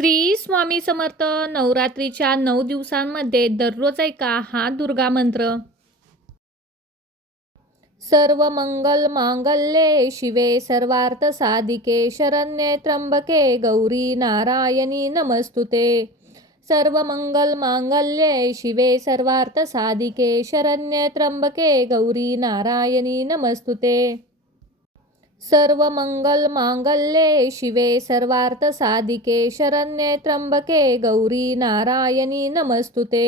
श्री स्वामी समर्थ. नवरात्रीच्या 9 दिवसांमध्ये दररोज ऐका हा दुर्गा मंत्र. सर्व मंगल मांगल्ये शिवे सर्वार्थ साधिके शरण्ये त्र्यंबके गौरी नारायणी नमस्तुते. सर्व मंगल मांगल्ये शिवे सर्वार्थ साधिके शरण्ये त्र्यंबके गौरी नारायणी नमस्तुते. सर्व मंगल मांगल्ये शिवे सर्वार्थ साधिके शरण्ये त्र्यंबके गौरी नारायणी नमस्तुते.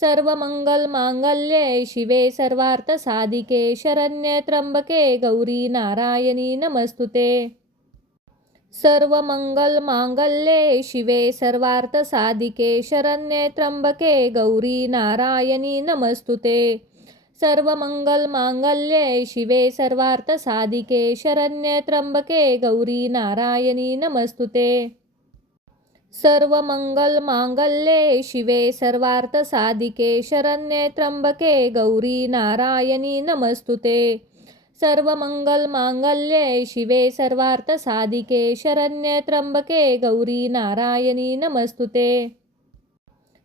सर्व मंगल मांगल्ये शिवे सर्वार्थ साधिके शरण्ये त्र्यंबके गौरी नारायणी नमस्तुते. सर्व मंगल मांगल्ये शिवे सर्वार्थ साधिके शरण्ये त्र्यंबके गौरी नारायणी नमस्तुते. सर्व मंगल मांगल्ये शिवे सर्वार्थ साधिके शरण्ये त्र्यंबके गौरी नारायणी नमस्तुते. सर्व मंगल मांगल्ये शिवे सर्वार्थ साधिके शरण्ये त्र्यंबके गौरी नारायणी नमस्तुते. सर्व मंगल मांगल्ये शिवे सर्वार्थ साधिके शरण्ये त्र्यंबके गौरी नारायणी नमस्तुते.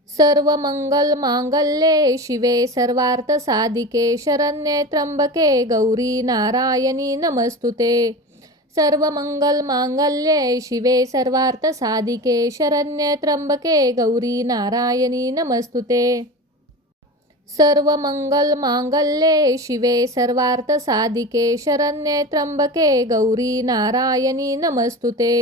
सर्व मंगल मांगल्ये शिवे सर्वार्थ साधिके शरण्ये त्र्यंबके गौरी नारायणी नमस्तुते. सर्व मंगल मांगल्ये शिवे सर्वार्थ साधिके शरण्ये त्र्यंबके गौरी नारायणी नमस्तुते. सर्व मंगल मांगल्ये शिवे सर्वार्थ साधिके शरण्ये त्र्यंबके गौरी नारायणी नमस्तुते.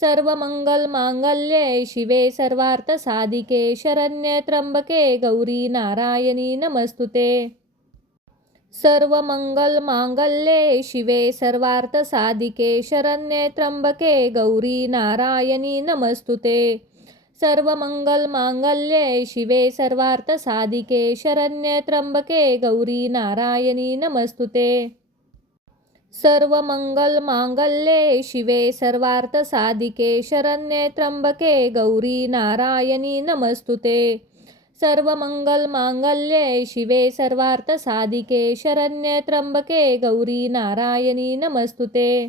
सर्व मंगल मांगल्ये शिवे सर्वार्थ साधिके शरण्ये त्र्यंबके गौरी नारायणी नमस्तुते. सर्व मंगल मांगल्ये शिवे सर्वार्थ साधिके शरण्ये त्र्यंबके गौरी नारायणी नमस्तुते. सर्व मंगल मांगल्ये शिवे सर्वार्थ साधिके शरण्ये त्र्यंबके गौरी नारायणी नमस्तुते. सर्व मंगल मांगल्ये शिवे सर्वार्थ साधिके शरण्ये त्र्यंबके गौरी नारायणी नमस्तुते. सर्व मंगल मांगल्ये शिवे सर्वार्थ साधिके शरण्ये त्र्यंबके गौरी नारायणी नमस्तुते.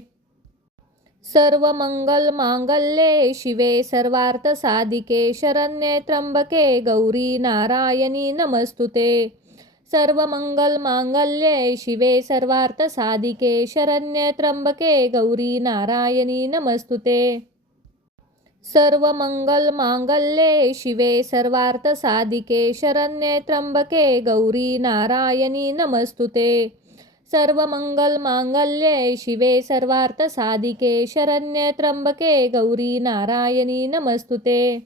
सर्व मंगल मांगल्ये शिवे सर्वार्थ साधिके शरण्ये त्र्यंबके गौरी नारायणी नमस्तुते. सर्व मंगल मांगल्ये शिवे सर्वार्थ साधिके शरण्ये त्र्यंबके गौरी नारायणी नमस्तुते. सर्व मंगल मांगल्ये शिवे सर्वार्थ साधिके शरण्ये त्र्यंबके गौरी नारायणी नमस्तुते. सर्व मंगल मांगल्ये शिवे सर्वार्थ साधिके शरण्ये त्र्यंबके गौरी नारायणी नमस्तुते.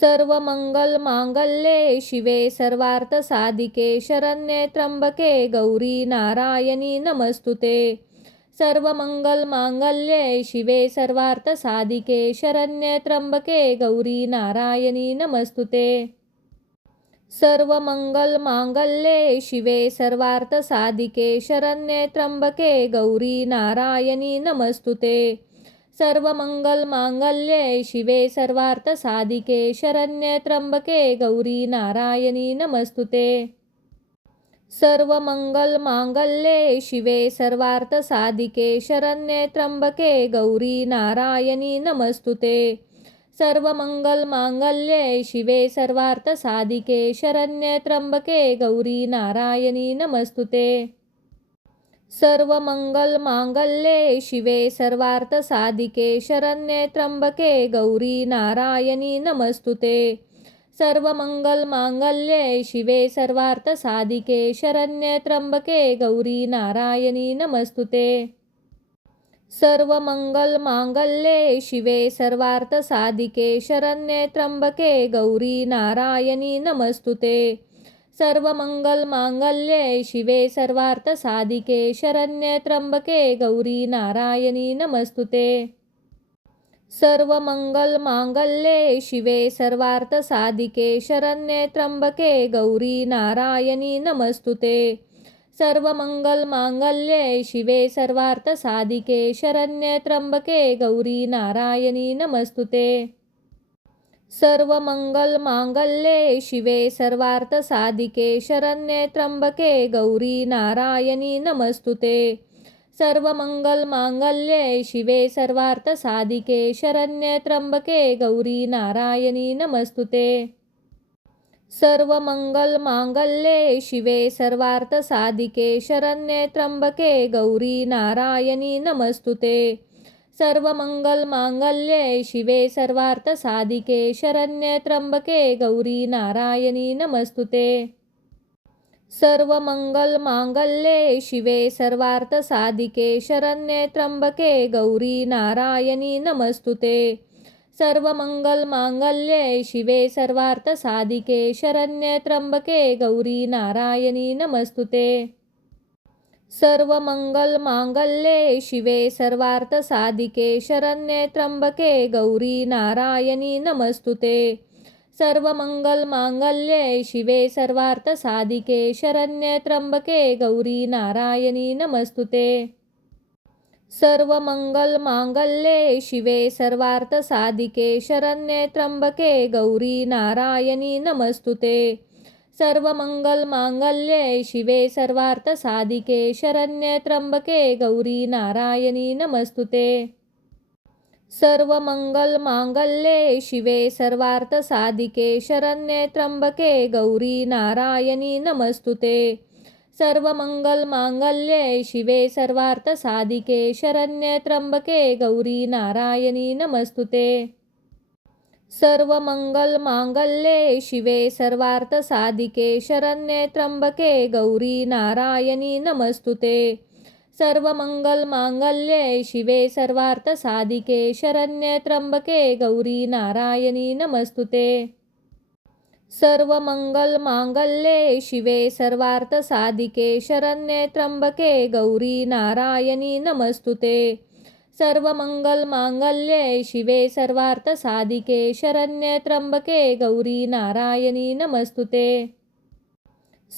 सर्व मंगल मांगल्ये शिवे सर्वार्थ साधिके शरण्ये त्र्यंबके गौरी नारायणी नमस्तुते. सर्व मंगल मांगल्ये शिवे सर्वार्थ साधिके शरण्ये त्र्यंबके गौरी नारायणी नमस्तुते. सर्व मंगल मांगल्ये शिवे सर्वार्थ साधिके शरण्ये त्र्यंबके गौरी नारायणी नमस्तुते. सर्व मंगल मांगल्ये शिवे सर्वार्थ साधिके शरण्ये त्र्यंबके गौरी नारायणी नमस्तुते. सर्व मंगल मांगल्ये शिवे सर्वार्थ साधिके शरण्ये त्र्यंबके गौरी नारायणी नमस्तुते. सर्व मंगल मांगल्ये शिवे सर्वार्थ साधिके शरण्ये त्र्यंबके गौरी नारायणी नमस्तुते. सर्व मंगल मांगल्ये शिवे सर्वार्थ साधिके शरण्ये त्र्यंबके गौरी नारायणी नमस्तुते. सर्व मंगल मांगल्ये शिवे सर्वार्थ साधिके शरण्ये त्र्यंबके गौरी नारायणी नमस्तुते. सर्व मंगल मांगल्ये शिवे सर्वार्थ साधिके शरण्ये त्र्यंबके गौरी नारायणी नमस्तुते. सर्व मंगल मांगल्ये शिवे सर्वार्थ साधिके शरण्ये त्र्यंबके गौरी नारायणी नमस्तुते. सर्व मंगल मांगल्ये शिवे सर्वार्थ साधिके शरण्ये त्र्यंबके गौरी नारायणी नमस्तुते. सर्व मंगल मांगल्ये शिवे सर्वार्थ साधिके शरण्ये त्र्यंबके गौरी नारायणी नमस्तुते. सर्व मंगल मांगल्ये शिवे सर्वार्थ साधिके शरण्ये त्र्यंबके गौरी नारायणी नमस्तुते. सर्वमंगलमांगल्ये शिवे सर्वार्थसाधिके शरण्ये त्र्यंबके गौरी नारायणी नमस्तुते. सर्वमंगलमांगल्ये शिवे सर्वार्थसाधिके शरण्ये त्र्यंबके गौरी नारायणी नमस्तुते. सर्वमंगलमांगल्ये शिवे सर्वार्थसाधिके शरण्ये त्र्यंबके गौरी नारायणी नमस्तुते. सर्वमंगलमांगल्ये शिवे सर्वार्थसाधिके शरण्ये त्र्यंबके गौरी नारायणी नमस्तुते. सर्वमंगलमांगल्ये शिवे सर्वार्थसाधिके शरण्ये त्र्यंबके गौरी नारायणी नमस्तुते. सर्वमंगलमांगल्ये शिवे सर्वार्थसाधिके शरण्ये त्र्यंबके गौरी नारायणी नमस्तुते. सर्वमंगलमांगल्ये शिवे सर्वार्थसाधिके शरण्ये त्र्यंबके गौरी नारायणी नमस्तुते. सर्वमंगलमांगल्ये शिवे सर्वार्थसाधिके शरण्ये त्र्यंबके गौरी नारायणी नमस्तुते. सर्वमंगलमांगल्ये शिवे सर्वार्थसाधिके शरण्ये त्र्यंबके गौरी नारायणी नमस्तुते. सर्वमंगलमांगल्ये शिवे सर्वार्थसाधिके शरण्ये त्र्यंबके गौरी नारायणी नमस्तुते. सर्वमंगलमांगल्ये शिवे सर्वार्थसाधिके शरण्ये त्र्यंबके गौरी नारायणी नमस्तुते. सर्वमंगलमांगल्ये शिवे सर्वार्थसाधिके शरण्ये त्र्यंबके गौरी नारायणी नमस्तुते. सर्वमंगलमांगल्ये शिवे सर्वार्थसाधिके शरण्ये त्र्यंबके गौरी नारायणी नमस्तुते. सर्वमंगलमांगल्ये शिवे सर्वार्थसाधिके शरण्ये त्र्यंबके गौरी नारायणी नमस्तुते. सर्वमंगलमांगल्ये शिवे सर्वार्थसाधिके शरण्ये त्र्यंबके गौरी नारायणी नमस्तुते.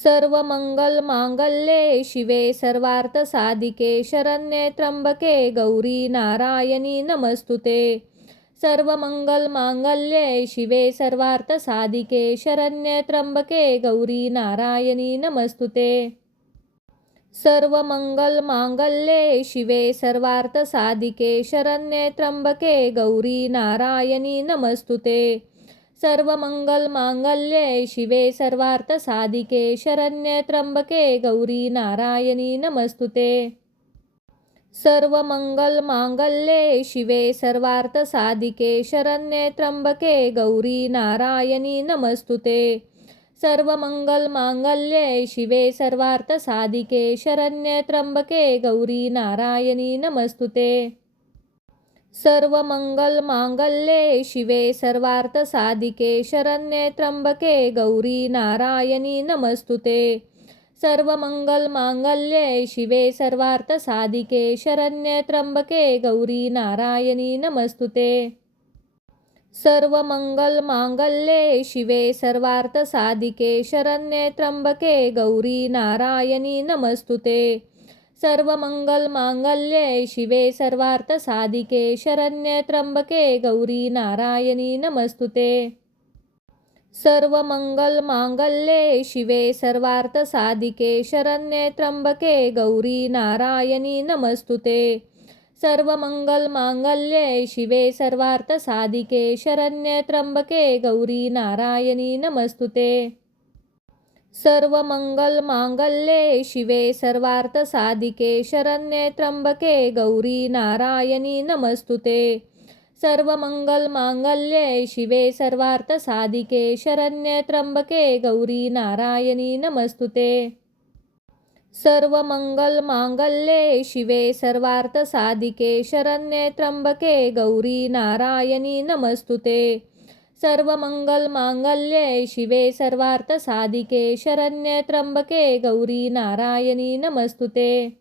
सर्वमंगलमांगल्ये शिवे सर्वार्थसाधिके शरण्ये त्र्यंबके गौरी नारायणी नमस्तुते. सर्वमंगलमांगल्ये शिवे सर्वार्थसाधिके शरण्ये त्र्यंबके गौरी नारायणी नमस्तुते. सर्वमंगलमांगल्ये शिवे सर्वार्थसाधिके शरण्ये त्र्यंबके गौरी नारायणी नमस्तुते. सर्वमंगलमांगल्ये शिवे सर्वार्थसाधिके शरण्ये त्र्यंबके गौरी नारायणी नमस्तुते. सर्वमंगलमांगल्ये शिवे सर्वार्थसाधिके शरण्ये त्र्यंबके गौरी नारायणी नमस्तुते. सर्वमंगलमांगल्ये शिवे सर्वार्थसाधिके शरण्ये त्र्यंबके गौरी नारायणी नमस्तुते. सर्वमंगलमांगल्ये शिवे सर्वार्थसाधिके शरण्ये त्र्यंबके गौरी नारायणी नमस्तुते. सर्वमंगलमांगल्ये शिवे सर्वार्थसाधिके शरण्ये त्र्यंबके गौरी नारायणी नमस्तुते. सर्वमंगलमांगल्ये शिवे सर्वार्थसाधिके शरण्ये त्र्यंबके गौरी नारायणी नमस्तुते. सर्वमंगलमांगल्ये शिवे सर्वार्थसाधिके शरण्ये त्र्यंबके गौरी नारायणी नमस्तुते. सर्वमंगलमांगल्ये शिवे सर्वार्थसाधिके शरण्ये त्र्यंबके गौरी नारायणी नमस्तुते. सर्वमंगलमांगल्ये शिवे सर्वार्थसाधिके शरण्ये त्र्यंबके गौरी नारायणी नमस्तुते. सर्वमंगलमांगल्ये शिवे सर्वार्थसाधिके शरण्ये त्र्यंबके गौरी नारायणी नमस्तुते. सर्वमंगलमांगल्ये शिवे सर्वार्थसाधिके शरण्ये त्र्यंबके गौरी नारायणी नमस्तुते. सर्वमंगलमांगल्ये शिवे सर्वार्थसाधिके शरण्ये त्र्यंबके गौरी नारायणी नमस्तुते. सर्वमंगलमांगल्ये शिवे सर्वार्थसाधिके शरण्ये त्र्यंबके गौरी नारायणी नमस्तुते.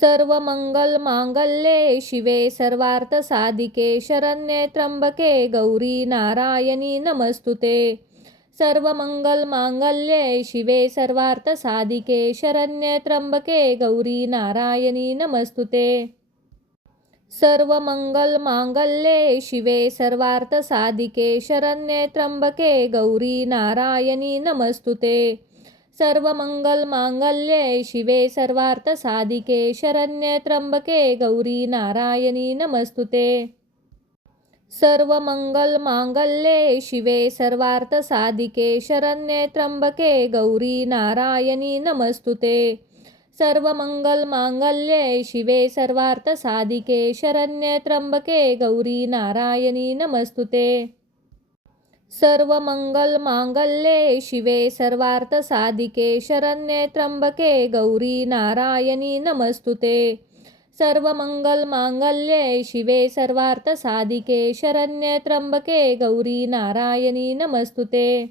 सर्वमंगलमांगल्ये शिवे सर्वार्थसाधिके शरण्ये त्र्यंबके गौरी नारायणी नमस्तुते. सर्वमंगलमांगल्ये शिवे सर्वार्थसाधिके शरण्ये त्र्यंबके गौरी नारायणी नमस्तुते. सर्वमंगलमांगल्ये शिवे सर्वार्थसाधिके शरण्ये त्र्यंबके गौरी नारायणी नमस्तुते. सर्वमंगलमांगल्ये शिवे सर्वार्थसाधिके शरण्ये त्र्यंबके गौरी नारायणी नमस्तुते. सर्वमंगलमांगल्ये शिवे सर्वार्थसाधिके शरण्ये त्र्यंबके गौरी नारायणी नमस्तुते. सर्वमंगलमांगल्ये शिवे सर्वार्थसाधिके शरण्ये त्र्यंबके गौरी नारायणी नमस्तुते. सर्वमंगलमांगल्ये शिवे सर्वार्थसाधिके शरण्ये त्र्यंबके गौरी नारायणी नमस्तुते. सर्वमंगलमांगल्ये शिवे सर्वार्थसाधिके शरण्ये त्र्यंबके गौरी नारायणी नमस्तुते.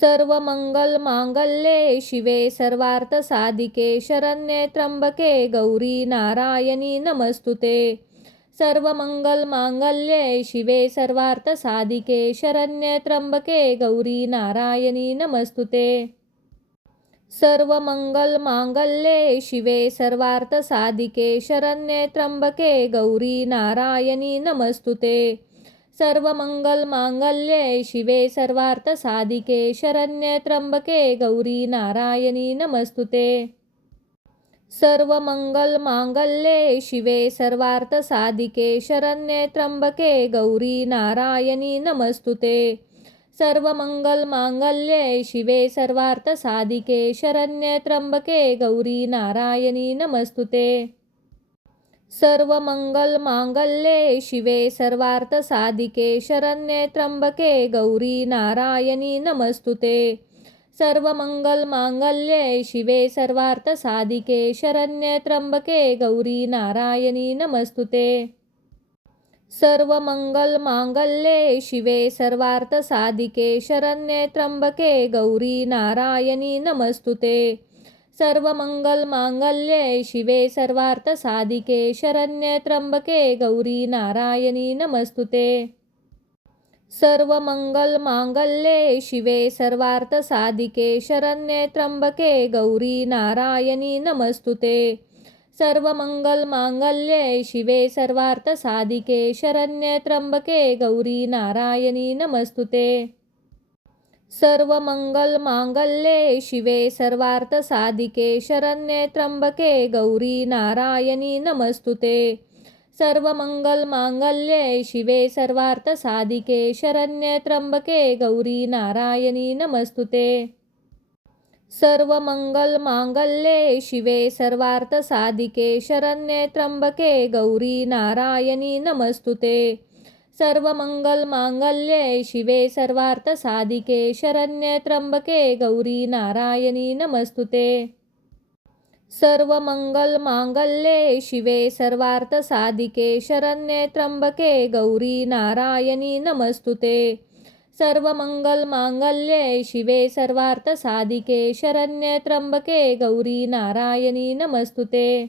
सर्वमंगलमांगल्ये शिवे सर्वार्थसाधिके शरण्ये त्र्यंबके गौरी नारायणी नमस्तुते. सर्वमंगलमांगल्ये शिवे सर्वार्थसाधिके शरण्ये त्र्यंबके गौरी नारायणी नमस्तुते. सर्वमंगलमांगल्ये शिवे सर्वार्थसाधिके शरण्ये त्र्यंबके गौरी नारायणी नमस्तुते. सर्वमंगलमांगल्ये शिवे सर्वार्थसाधिके शरण्ये त्र्यंबके गौरी नारायणी नमस्तुते. सर्वमंगलमांगल्ये शिवे सर्वार्थसाधिके शरण्ये त्र्यंबके गौरी नारायणी नमस्तुते. सर्वमंगलमांगल्ये शिवे सर्वार्थसाधिके शरण्ये त्र्यंबके गौरी नारायणी नमस्तुते. सर्वमंगलमांगल्ये शिवे सर्वार्थसाधिके शरण्ये त्र्यंबके गौरी नारायणी नमस्तुते. सर्वमंगलमांगल्ये शिवे सर्वार्थसाधिके शरण्ये त्र्यंबके गौरी नारायणी नमस्तुते. सर्वमंगलमांगल्ये शिवे सर्वार्थसाधिके शरण्ये त्र्यंबके गौरी नारायणी नमस्तुते. सर्वमंगलमांगल्ये शिवे सर्वार्थसाधिके शरण्ये त्र्यंबके गौरी नारायणी नमस्तुते. सर्वमंगलमांगल्ये शिवे सर्वार्थसाधिके शरण्ये त्र्यंबके गौरी नारायणी नमस्तुते. सर्वमंगलमांगल्ये शिवे सर्वार्थसाधिके शरण्ये त्र्यंबके गौरी नारायणी नमस्तुते. सर्वमंगलमांगल्ये शिवे सर्वार्थसाधिके शरण्ये त्र्यंबके गौरी नारायणी नमस्तुते. सर्वमंगलमांगल्ये शिवे सर्वार्थसाधिके शरण्ये त्र्यंबके गौरी नारायणी नमस्तुते. सर्वमंगलमांगल्ये शिवे सर्वार्थसाधिके शरण्ये त्र्यंबके गौरी नारायणी नमस्तुते. सर्वमंगलमांगल्ये शिवे सर्वार्थसाधिके शरण्ये त्र्यंबके गौरी नारायणी नमस्तुते. सर्वमंगलमांगल्ये शिवे सर्वार्थसाधिके शरण्ये त्र्यंबके गौरी नारायणी नमस्तुते. सर्वमंगलमांगल्ये शिवे सर्वार्थसाधिके शरण्ये त्र्यंबके गौरी नारायणी नमस्तुते.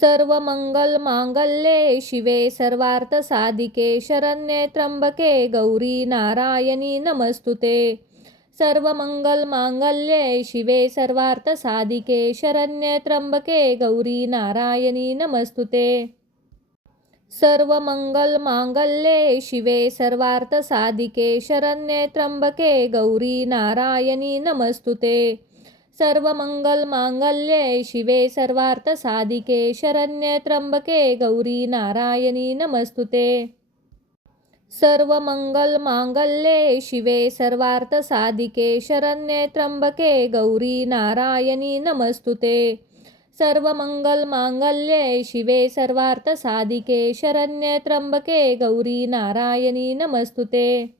सर्वमंगलमांगल्ये शिवे सर्वार्थसाधिके शरण्ये त्र्यंबके गौरी नारायणी नमस्तुते. सर्वमंगलमांगल्ये शिवे सर्वार्थसाधिके शरण्ये त्र्यंबके गौरी नारायणी नमस्तुते. सर्वमंगलमांगल्ये शिवे सर्वार्थसाधिके शरण्ये त्र्यंबके गौरी नारायणी नमस्तुते. सर्वमंगलमांगल्ये शिवे सर्वार्थसाधिके शरण्ये त्र्यंबके गौरी नारायणी नमस्तुते. सर्वमंगलमांगल्ये शिवे सर्वार्थसाधिके शरण्ये त्र्यंबके गौरी नारायणी नमस्तुते. सर्वमंगलमांगल्ये शिवे सर्वार्थसाधिके शरण्ये त्र्यंबके गौरी नारायणी नमस्तुते.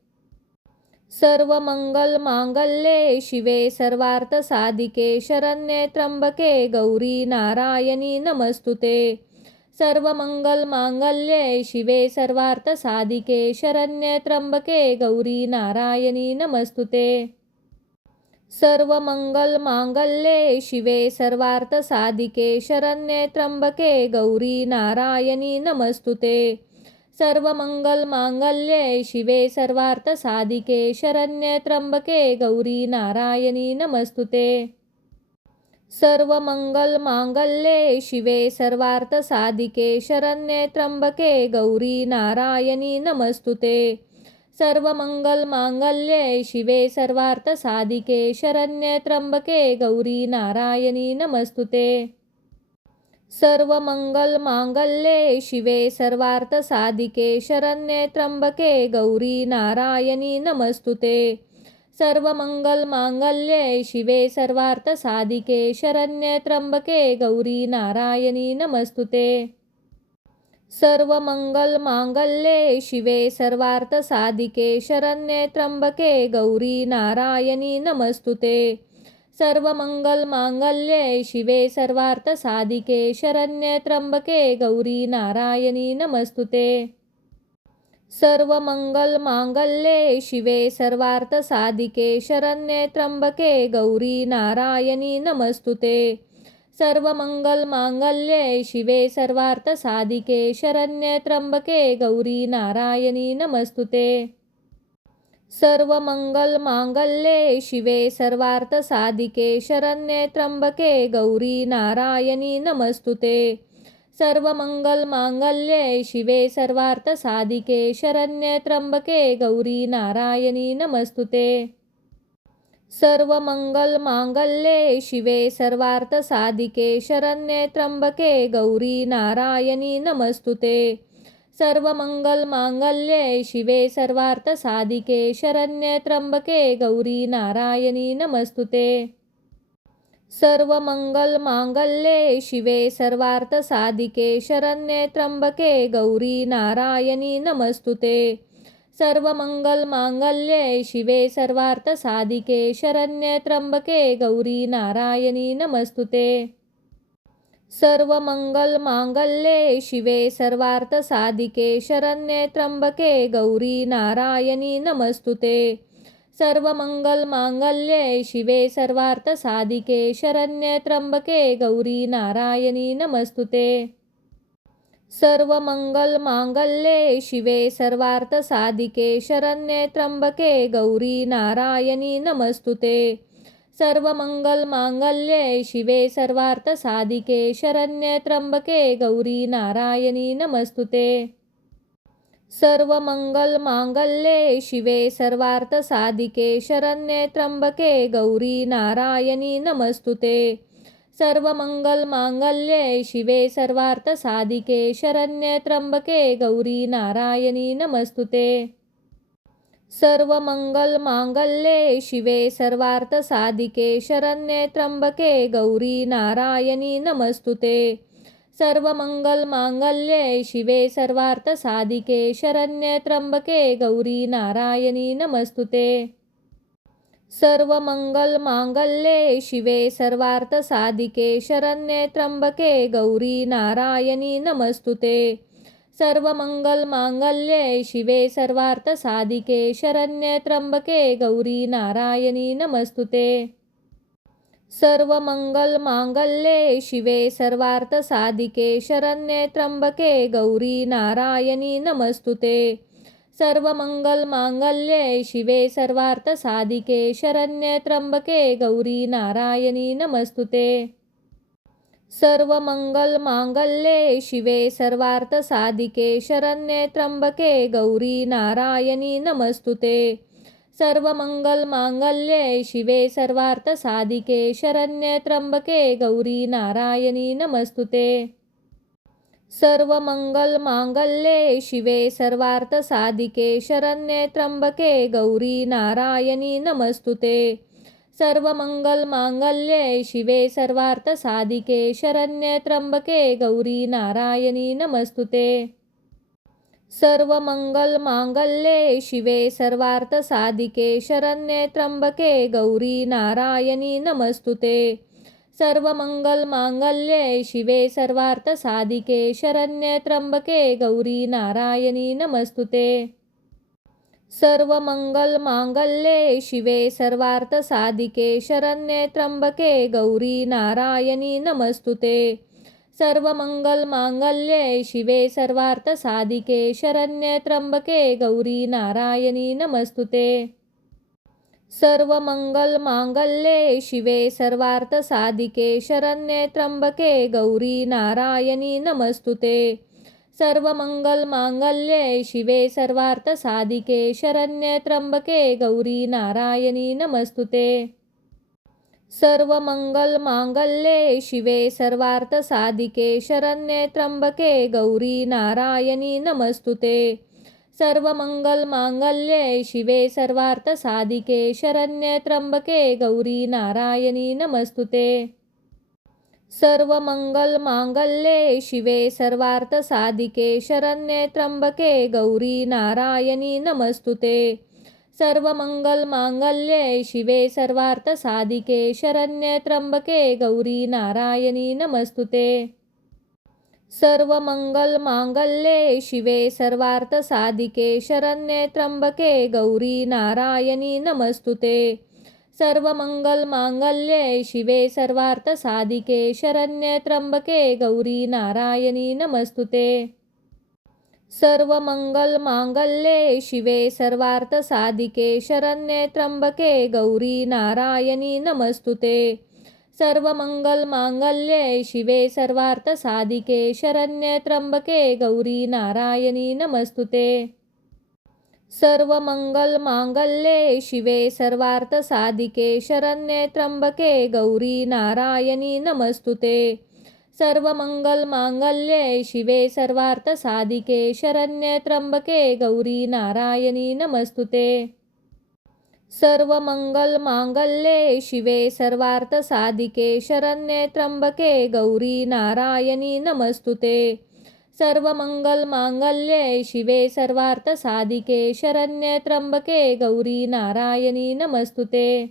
सर्वमंगलमांगल्ये शिवे सर्वार्थसाधिके शरण्ये त्र्यंबके गौरी नारायणी नमस्तुते. सर्वमंगलमांगल्ये शिवे सर्वार्थसाधिके शरण्ये त्र्यंबके गौरी नारायणी नमस्तुते. सर्वमंगलमांगल्ये शिवे सर्वार्थसाधिके शरण्ये त्र्यंबके गौरी नारायणी नमस्तुते. सर्वमंगलमांगल्ये शिवे सर्वार्थसाधिके शरण्ये त्र्यंबके गौरी नारायणी नमस्तुते. सर्वमंगलमांगल्ये शिवे सर्वार्थसाधिके शरण्ये त्र्यंबके गौरी नारायणी नमस्तुते. सर्वमंगलमांगल्ये शिवे सर्वार्थसाधिके शरण्ये त्र्यंबके गौरी नारायणी नमस्तुते. सर्वमंगलमांगल्ये शिवे सर्वार्थसाधिके शरण्ये त्र्यंबके गौरी नारायणी नमस्तुते. सर्वमंगलमांगल्ये शिवे सर्वार्थसाधिके शरण्ये त्र्यंबके गौरी नारायणी नमस्तुते. सर्वमंगलमांगल्ये शिवे सर्वार्थसाधिके शरण्ये त्र्यंबके गौरी नारायणी नमस्तुते. सर्वमंगलमांगल्ये शिवे सर्वार्थसाधिके शरण्ये त्र्यंबके गौरी नारायणी नमस्तुते. सर्वमंगलमांगल्ये शिवे सर्वार्थसाधिके शरण्ये त्र्यंबके गौरी नारायणी नमस्तुते. सर्वमंगलमांगल्ये शिवे सर्वार्थसाधिके शरण्ये त्र्यंबके गौरी नारायणी नमस्तुते. सर्वमंगलमांगल्ये शिवे सर्वार्थसाधिके शरण्ये त्र्यंबके गौरी नारायणी नमस्तुते. सर्वमंगलमांगल्ये शिवे सर्वार्थसाधिके शरण्ये त्र्यंबके गौरी नारायणी नमस्तुते. सर्वमंगलमांगल्ये शिवे सर्वार्थसाधिके शरण्ये त्र्यंबके गौरी नारायणी नमस्तुते. सर्वमंगलमांगल्ये शिवे सर्वार्थसाधिके शरण्ये त्र्यंबके गौरी नारायणी नमस्तुते. सर्वमंगलमांगल्ये शिवे सर्वार्थसाधिके शरण्ये त्र्यंबके गौरी नारायणी नमस्तुते. सर्वमंगलमांगल्ये शिवे सर्वार्थसाधिके शरण्ये त्र्यंबके गौरी नारायणी नमस्तुते. सर्वमंगलमांगल्ये शिवे सर्वार्थसाधिके शरण्ये त्र्यंबके गौरी नारायणी नमस्तुते. सर्वमंगलमांगल्ये शिवे सर्वार्थसाधिके शरण्ये त्र्यंबके गौरी नारायणी नमस्तुते. सर्वमंगलमांगल्ये शिवे सर्वार्थसाधिके शरण्ये त्र्यंबके गौरी नारायणी नमस्तुते. सर्वमंगलमांगल्ये शिवे सर्वार्थसाधिके शरण्ये त्र्यंबके गौरी नारायणी नमस्तुते. सर्वमंगलमांगल्ये शिवे सर्वार्थसाधिके शरण्ये त्र्यंबके गौरी नारायणी नमस्तुते. सर्वमंगलमांगल्ये शिवे सर्वार्थसाधिके शरण्ये त्र्यंबके गौरी नारायणी नमस्तुते. सर्वमंगलमांगल्ये शिवे सर्वार्थसाधिके शरण्ये त्र्यंबके गौरी नारायणी नमस्तुते. सर्वमंगलमांगल्ये शिवे सर्वार्थसाधिके शरण्ये त्र्यंबके गौरी नारायणी नमस्तुते. सर्वमंगलमांगल्ये शिवे सर्वार्थसाधिके शरण्ये त्र्यंबके गौरी नारायणी नमस्तुते. सर्वमंगलमांगल्ये शिवे सर्वार्थसाधिके शरण्ये त्र्यंबके गौरी नारायणी नमस्तुते. सर्वमंगलमांगल्ये शिवे सर्वार्थसाधिके शरण्ये त्र्यंबके गौरी नारायणी नमस्तुते. सर्वमंगलमांगल्ये शिवे सर्वार्थसाधिके शरण्ये त्र्यंबके गौरी नारायणी नमस्तुते. सर्वमंगलमांगल्ये शिवे सर्वार्थसाधिके शरण्ये त्र्यंबके गौरी नारायणी नमस्तुते. सर्वमंगलमांगल्ये शिवे सर्वार्थसाधिके शरण्ये त्र्यंबके गौरी नारायणी नमस्तुते. सर्वमंगलमांगल्ये शिवे सर्वार्थसाधिके शरण्ये त्र्यंबके गौरी नारायणी नमस्तुते. सर्वमंगलमांगल्ये शिवे सर्वार्थसाधिके शरण्ये त्र्यंबके गौरी नारायणी नमस्तुते. सर्वमंगलमांगल्ये शिवे सर्वार्थसाधिके शरण्ये त्र्यंबके गौरी नारायणी नमस्तुते. सर्वमंगलमांगल्ये शिवे सर्वार्थसाधिके शरण्ये त्र्यंबके गौरी नारायणी नमस्तुते. सर्वमंगलमांगल्ये शिवे सर्वार्थसाधिके शरण्ये त्र्यंबके गौरी नारायणी नमस्तुते. सर्वमंगलमांगल्ये शिवे सर्वार्थसाधिके शरण्ये त्र्यंबके गौरी नारायणी नमस्तुते. सर्वमंगलमांगल्ये शिवे सर्वार्थसाधिके शरण्ये त्र्यंबके गौरी नारायणी नमस्तुते. सर्वमंगलमांगल्ये शिवे सर्वार्थसाधिके शरण्ये त्र्यंबके गौरी नारायणी नमस्तुते. सर्वमंगलमांगल्ये शिवे सर्वार्थसाधिके शरण्ये त्र्यंबके गौरी नारायणी नमस्तुते. सर्वमंगलमांगल्ये शिवे सर्वार्थसाधिके शरण्ये त्र्यंबके गौरी नारायणी नमस्तुते. सर्वमंगलमांगल्ये शिवे सर्वार्थसाधिके शरण्ये त्र्यंबके गौरी नारायणी नमस्तुते. सर्वमंगलमांगल्ये शिवे सर्वार्थसाधिके शरण्ये त्र्यंबके गौरी नारायणी नमस्तुते. सर्वमंगलमांगल्ये शिवे सर्वार्थसाधिके शरण्ये त्र्यंबके गौरी नारायणी नमस्तुते. सर्वमंगलमांगल्ये शिवे सर्वार्थसाधिके शरण्ये त्र्यंबके गौरी नारायणी नमस्तुते. सर्वमंगलमांगल्ये शिवे सर्वार्थसाधिके शरण्ये त्र्यंबके गौरी नारायणी नमस्तुते. सर्वमंगलमांगल्ये शिवे सर्वार्थसाधिके शरण्ये त्र्यंबके गौरी नारायणी नमस्तुते. सर्वमंगलमांगल्ये शिवे सर्वार्थसाधिके शरण्ये त्र्यंबके गौरी नारायणी नमस्तुते. सर्वमंगलमांगल्ये शिवे सर्वार्थसाधिके शरण्ये त्र्यंबके गौरी नारायणी नमस्तुते. सर्वमंगलमांगल्ये शिवे सर्वार्थसाधिके शरण्ये त्र्यंबके गौरी नारायणी नमस्तुते. सर्वमंगलमांगल्ये शिवे सर्वार्थसाधिके शरण्ये त्र्यंबके गौरी नारायणी नमस्तुते.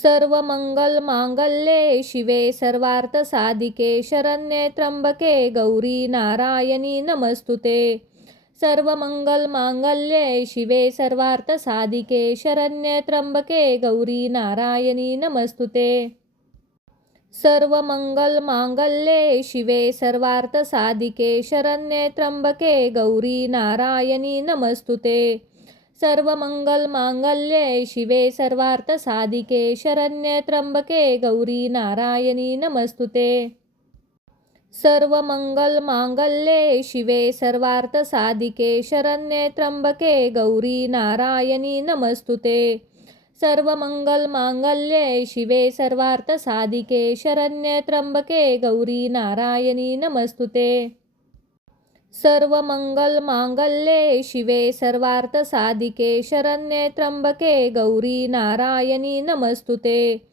सर्वमंगलमांगल्ये शिवे सर्वार्थसाधिके शरण्ये त्र्यंबके गौरी नारायणी नमस्तुते. सर्वमंगलमांगल्ये शिवे सर्वार्थसाधिके शरण्ये त्र्यंबके गौरी नारायणी नमस्तुते. सर्वमंगलमांगल्ये शिवे सर्वार्थसाधिके शरण्ये त्र्यंबके गौरी नारायणी नमस्तुते. सर्वमंगलमांगल्ये शिवे सर्वार्थसाधिके शरण्ये त्र्यंबके गौरी नारायणी नमस्तुते. सर्वमंगलमांगल्ये शिवे सर्वार्थसाधिके शरण्ये त्र्यंबके गौरी नारायणी नमस्तुते. सर्वमंगलमांगल्ये शिवे सर्वार्थसाधिके शरण्ये त्र्यंबके गौरी नारायणी नमस्तुते. सर्वमंगलमांगल्ये शिवे सर्वार्थसाधिके शरण्ये त्र्यंबके गौरी नारायणी नमस्तुते.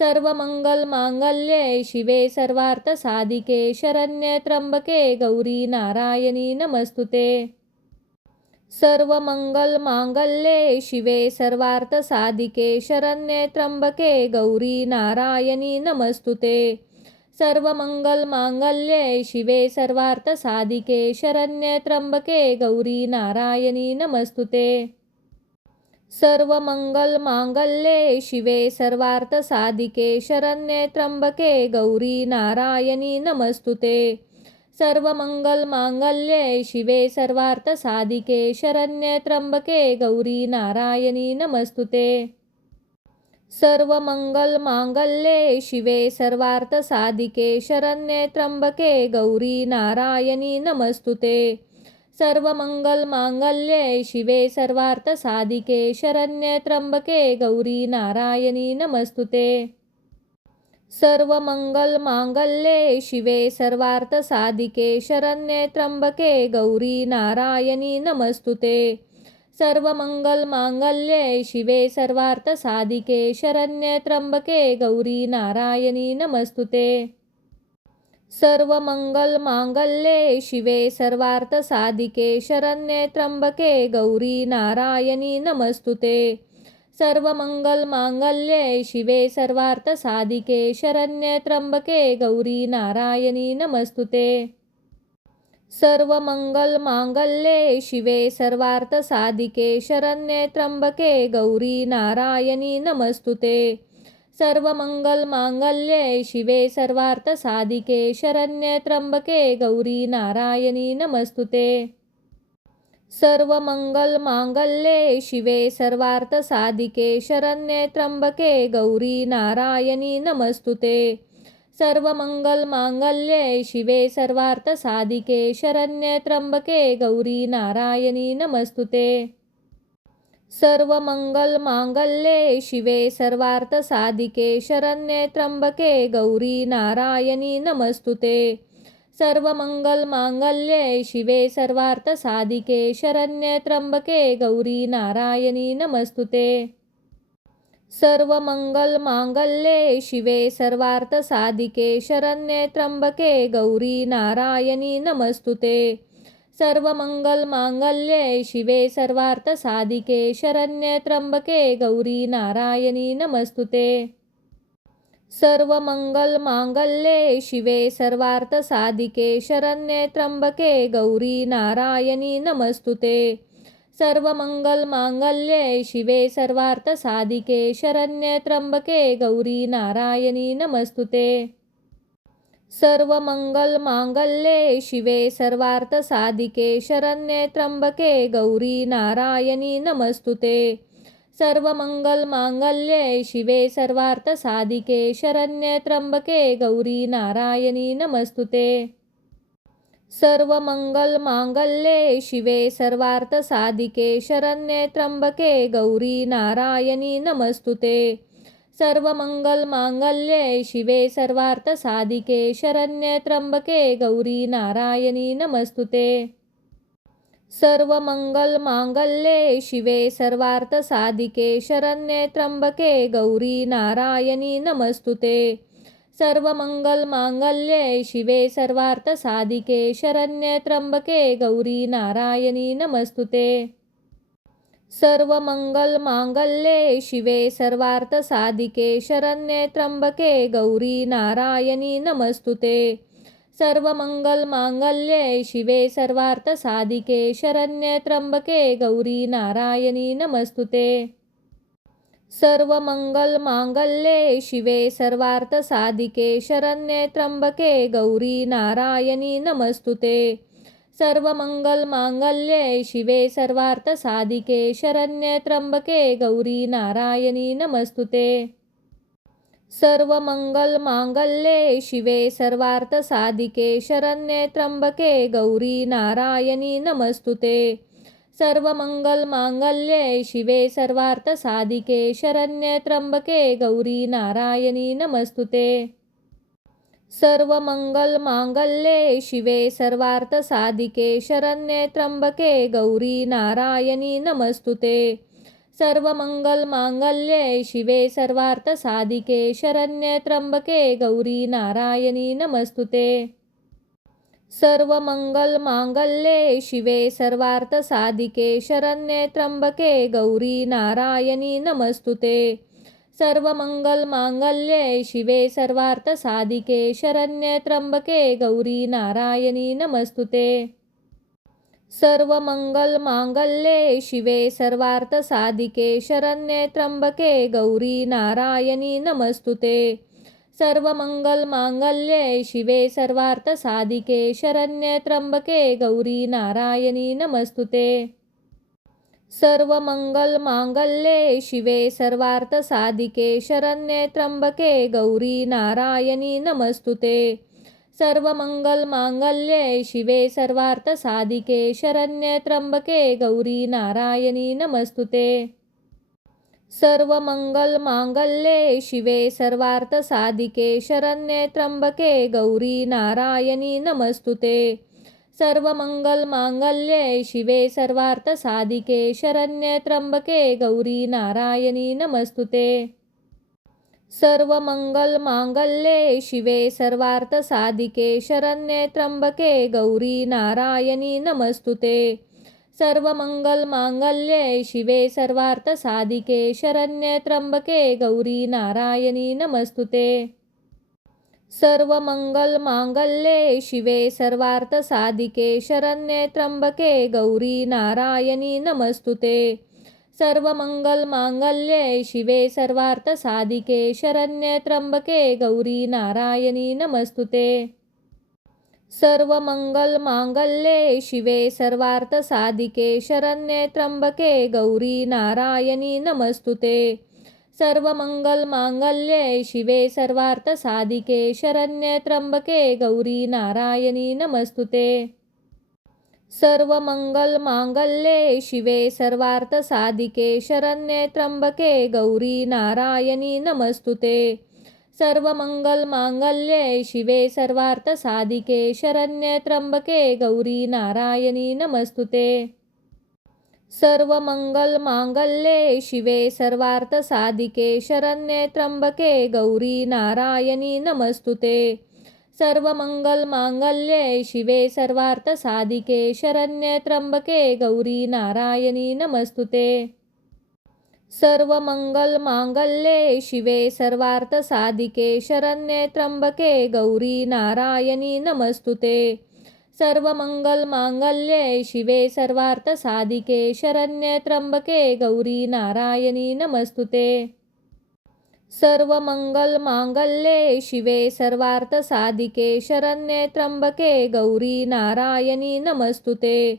सर्वमंगलमांगल्ये शिवे सर्वार्थसाधिके शरण्ये त्र्यंबके गौरी नारायणी नमस्तुते. सर्वमंगलमांगल्ये शिवे सर्वार्थसाधिके शरण्ये त्र्यंबके गौरी नारायणी नमस्तुते. सर्वमंगलमांगल्ये शिवे सर्वार्थसाधिके शरण्ये त्र्यंबके गौरी नारायणी नमस्तुते. सर्वमंगलमांगल्ये शिवे सर्वार्थसाधिके शरण्ये त्र्यंबके गौरी नारायणी नमस्तुते. सर्वमंगलमांगल्ये शिवे सर्वार्थसाधिके शरण्ये त्र्यंबके गौरी नारायणी नमस्तुते. सर्वमंगलमांगल्ये शिवे सर्वार्थसाधिके शरण्ये त्र्यंबके गौरी नारायणी नमस्तुते. सर्वमंगलमांगल्ये शिवे सर्वार्थसाधिके शरण्ये त्र्यंबके गौरी नारायणी नमस्तुते. सर्वमंगलमांगल्ये शिवे सर्वार्थसाधिके शरण्ये त्र्यंबके गौरी नारायणी नमस्तुते. सर्वमंगलमांगल्ये शिवे सर्वार्थसाधिके शरण्ये त्र्यंबके गौरी नारायणी नमस्तुते. सर्वमंगलमांगल्ये शिवे सर्वार्थसाधिके शरण्ये त्र्यंबके गौरी नारायणी नमस्तुते. सर्वमंगलमांगल्ये शिवे सर्वार्थसाधिके शरण्ये त्र्यंबके गौरी नारायणी नमस्तुते. सर्वमंगलमांगल्ये शिवे सर्वार्थसाधिके शरण्ये त्र्यंबके गौरी नारायणी नमस्तुते. सर्वमंगलमांगल्ये शिवे सर्वार्थसाधिके शरण्ये त्र्यंबके गौरी नारायणी नमस्तुते. सर्वमंगलमांगल्ये शिवे सर्वार्थसाधिके शरण्ये त्र्यंबके गौरी नारायणी नमस्तुते. सर्वमंगलमांगल्ये शिवे सर्वार्थसाधिके शरण्ये त्र्यंबके गौरी नारायणी नमस्तुते. सर्वमंगलमांगल्ये शिवे सर्वार्थसाधिके शरण्ये त्र्यंबके गौरी नारायणी नमस्तुते. सर्वमंगलमांगल्ये शिवे सर्वार्थसाधिके शरण्ये त्र्यंबके गौरी नारायणी नमस्तुते. सर्वमंगलमांगल्ये शिवे सर्वार्थसाधिके शरण्ये त्र्यंबके गौरी नारायणी नमस्तुते. सर्वमंगलमांगल्ये शिवे सर्वार्थसाधिके शरण्ये त्र्यंबके गौरी नारायणी नमस्तुते. सर्वमंगलमांगल्ये शिवे सर्वार्थसाधिके शरण्ये त्र्यंबके गौरी नारायणी नमस्तुते. सर्वमंगलमांगल्ये शिवे सर्वार्थसाधिके शरण्ये त्र्यंबके गौरी नारायणी नमस्तुते. सर्वमंगलमांगल्ये शिवे सर्वार्थसाधिके शरण्ये त्र्यंबके गौरी नारायणी नमस्तुते. सर्वमंगलमांगल्ये शिवे सर्वार्थसाधिके शरण्ये त्र्यंबके गौरी नारायणी नमस्तुते. सर्वमंगलमांगल्ये शिवे सर्वार्थसाधिके शरण्ये त्र्यंबके गौरी नारायणी नमस्तुते. सर्वमंगलमांगल्ये शिवे सर्वार्थसाधिके शरण्ये त्र्यंबके गौरी नारायणी नमस्तुते. सर्वमंगलमांगल्ये शिवे सर्वार्थसाधिके शरण्ये त्र्यंबके गौरी नारायणी नमस्तुते. सर्वमंगलमांगल्ये शिवे सर्वार्थसाधिके शरण्ये त्र्यंबके गौरी नारायणी नमस्तुते. सर्वमंगलमांगल्ये शिवे सर्वार्थसाधिके शरण्ये त्र्यंबके गौरी नारायणी नमस्तुते. सर्वमंगलमांगल्ये शिवे सर्वार्थसाधिके शरण्ये त्र्यंबके गौरी नारायणी नमस्तुते. सर्वमंगलमांगल्ये शिवे सर्वार्थसाधिके शरण्ये त्र्यंबके गौरी नारायणी नमस्तुते. सर्वमंगलमांगल्ये शिवे सर्वार्थसाधिके शरण्ये त्र्यंबके गौरी नारायणी नमस्तुते. सर्वमंगलमांगल्ये शिवे सर्वार्थसाधिके शरण्ये त्र्यंबके गौरी नारायणी नमस्तुते. सर्वमंगलमांगल्ये शिवे सर्वार्थसाधिके शरण्ये त्र्यंबके गौरी नारायणी नमस्तुते. सर्वमंगलमांगल्ये शिवे सर्वार्थसाधिके शरण्ये त्र्यंबके गौरी नारायणी नमस्तुते. सर्वमंगलमांगल्ये शिवे सर्वार्थसाधिके शरण्ये त्र्यंबके गौरी नारायणी नमस्तुते. सर्वमंगलमांगल्ये शिवे सर्वार्थसाधिके शरण्ये त्र्यंबके गौरी नारायणी नमस्तुते. सर्वमंगलमांगल्ये शिवे सर्वार्थसाधिके शरण्ये त्र्यंबके गौरी नारायणी नमस्तुते. सर्वमंगलमांगल्ये शिवे सर्वार्थसाधिके शरण्ये त्र्यंबके गौरी नारायणी नमस्तुते. सर्वमंगलमांगल्ये शिवे सर्वार्थसाधिके शरण्ये त्र्यंबके गौरी नारायणी नमस्तुते. सर्वमंगलमांगल्ये शिवे सर्वार्थसाधिके शरण्ये त्र्यंबके गौरी नारायणी नमस्तुते. सर्वमंगलमांगल्ये शिवे सर्वार्थसाधिके शरण्ये त्र्यंबके गौरी नारायणी नमस्तुते. सर्वमंगलमांगल्ये शिवे सर्वार्थसाधिके शरण्ये त्र्यंबके गौरी नारायणी नमस्तुते. सर्वमंगलमांगल्ये शिवे सर्वार्थसाधिके शरण्ये त्र्यंबके गौरी नारायणी नमस्तुते. सर्वमंगलमांगल्ये शिवे सर्वार्थसाधिके शरण्ये त्र्यंबके गौरी नारायणी नमस्तुते. सर्वमंगलमांगल्ये शिवे सर्वार्थसाधिके शरण्ये त्र्यंबके गौरी नारायणी नमस्तुते. सर्वमंगलमांगल्ये शिवे सर्वार्थसाधिके शरण्ये त्र्यंबके गौरी नारायणी नमस्तुते. सर्वमंगलमांगल्ये शिवे सर्वार्थसाधिके शरण्ये त्र्यंबके गौरी नारायणी नमस्तुते. सर्वमंगलमांगल्ये शिवे सर्वार्थसाधिके शरण्ये त्र्यंबके गौरी नारायणी नमस्तुते. सर्वमंगलमांगल्ये शिवे सर्वार्थसाधिके शरण्ये त्र्यंबके गौरी नारायणी नमस्तुते. सर्वमंगलमांगल्ये शिवे सर्वार्थसाधिके शरण्ये त्र्यंबके गौरी नारायणी नमस्तुते. सर्वमंगलमांगल्ये शिवे सर्वार्थसाधिके शरण्ये त्र्यंबके गौरी नारायणी नमस्तुते. सर्वमंगलमांगल्ये शिवे सर्वार्थसाधिके शरण्ये त्र्यंबके गौरी नारायणी नमस्तुते. सर्वमंगलमांगल्ये शिवे सर्वार्थसाधिके शरण्ये त्र्यंबके गौरी नारायणी नमस्तुते. सर्वमंगलमांगल्ये शिवे सर्वार्थसाधिके शरण्ये त्र्यंबके गौरी नारायणी नमस्तुते. सर्वमंगलमांगल्ये शिवे सर्वार्थसाधिके शरण्ये त्र्यंबके गौरी नारायणी नमस्तुते. सर्वमंगलमांगल्ये शिवे सर्वार्थसाधिके शरण्ये त्र्यंबके गौरी नारायणी नमस्तुते.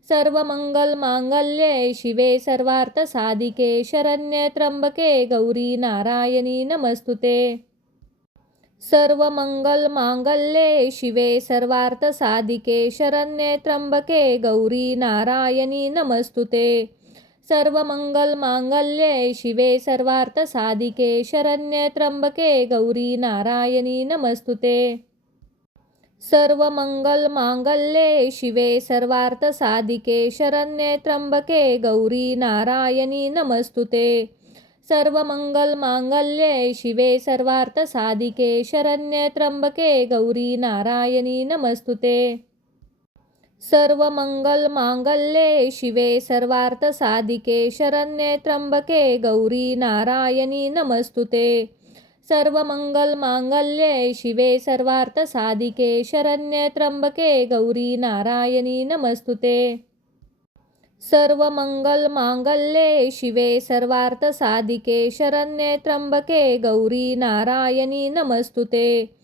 सर्वमंगलमांगल्ये शिवे सर्वार्थसाधिके शरण्ये त्र्यंबके गौरी नारायणी नमस्तुते. सर्वमंगलमांगल्ये शिवे सर्वार्थसाधिके शरण्ये त्र्यंबके गौरी नारायणी नमस्तुते. सर्वमंगलमांगल्ये शिवे सर्वार्थसाधिके शरण्ये त्र्यंबके गौरी नारायणी नमस्तुते. सर्वमंगलमांगल्ये शिवे सर्वार्थसाधिके शरण्ये त्र्यंबके गौरी नारायणी नमस्तुते. सर्वमंगलमांगल्ये शिवे सर्वार्थसाधिके शरण्ये त्र्यंबके गौरी नारायणी नमस्तुते. सर्वमंगलमांगल्ये शिवे सर्वार्थसाधिके शरण्ये त्र्यंबके गौरी नारायणी नमस्तुते. सर्वमंगलमांगल्ये शिवे सर्वार्थसाधिके शरण्ये त्र्यंबके गौरी नारायणी नमस्तुते. सर्वमंगलमांगल्ये शिवे सर्वार्थसाधिके शरण्ये त्र्यंबके गौरी नारायणी नमस्तुते.